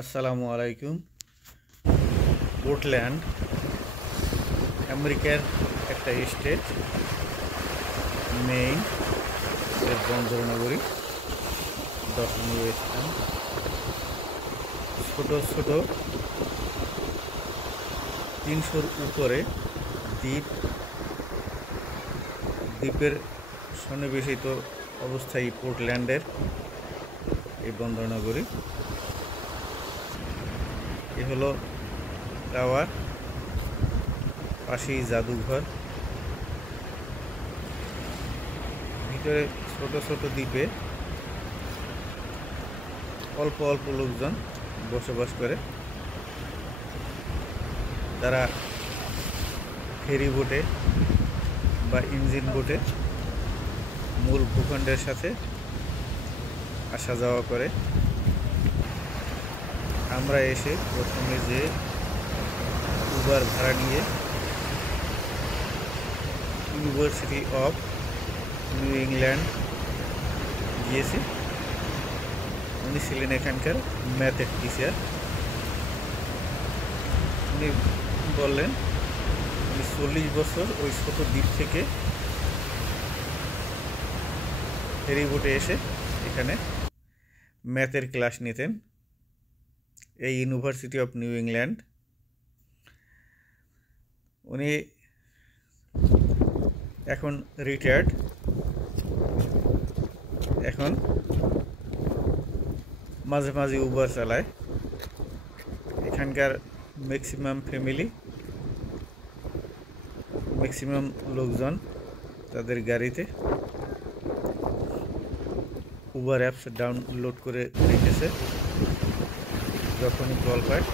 আসসালামু আলাইকুম। পোর্টল্যান্ড আমেরিকার একটা স্টেট, মেইন এর বন্দর নগরী, দর্শনীয় স্থান। ছোট ছোট 300-র উপরে দ্বীপের সন্নিবেশিত অবস্থায় পোর্টল্যান্ডের এই বন্দর নগরী। এ হলো টাওয়ার, পাশেই জাদুঘর। ভিতরে ছোট ছোট দ্বীপে অল্প অল্প লোকজন বসবাস করে। তারা ফেরি বোটে বা ইঞ্জিন বোটে মূল ভূখণ্ডের সাথে আসা যাওয়া করে। আমরা এসে প্রথমে যে উবার ভাড়া নিয়ে ইউনিভার্সিটি অফ নিউ ইংল্যান্ড গিয়েছি। উনি ছিলেন এখানকার ম্যাথের টিচার। উনি বললেন উনি 40 বছর ওই ছোট দ্বীপ থেকে ফেরি বোটে এসে এখানে ম্যাথের ক্লাস নিতেন এই ইউনিভার্সিটি অফ নিউ ইংল্যান্ড। উনি এখন রিটায়ার্ড। এখন মাঝে মাঝে উবার চালায়। এখানকার ম্যাক্সিমাম লোকজন তাদের গাড়িতে উবার অ্যাপস ডাউনলোড করে রেখেছে। যখনই কল পায়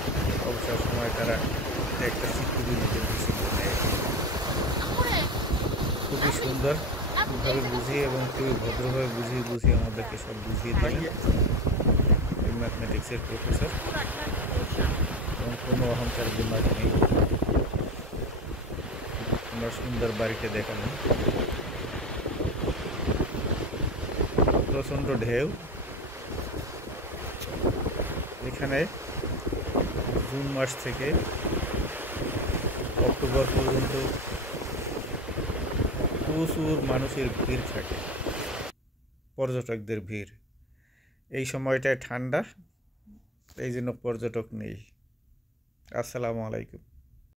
অবসর সময় তারা একটা সিকিউরিটি নিজের ডিসিশন নেয়। খুবই সুন্দরভাবে বুঝিয়ে এবং খুবই ভদ্রভাবে বুঝিয়ে আমাদেরকে সব বুঝিয়ে দিলেন এই ম্যাথমেটিক্সের প্রফেসর। এবং কোনো অহংকার দিমাগ নেই। আমরা সুন্দর বাড়িতে দেখালাম। প্রচণ্ড ঢেউ। এখানে জুন মাস থেকে অক্টোবর পর্যন্ত প্রচুর মানুষের ভিড় থাকে, পর্যটকদের ভিড়। এই সময়টায় ঠান্ডা, এই জন্য পর্যটক নেই। আসসালামু আলাইকুম।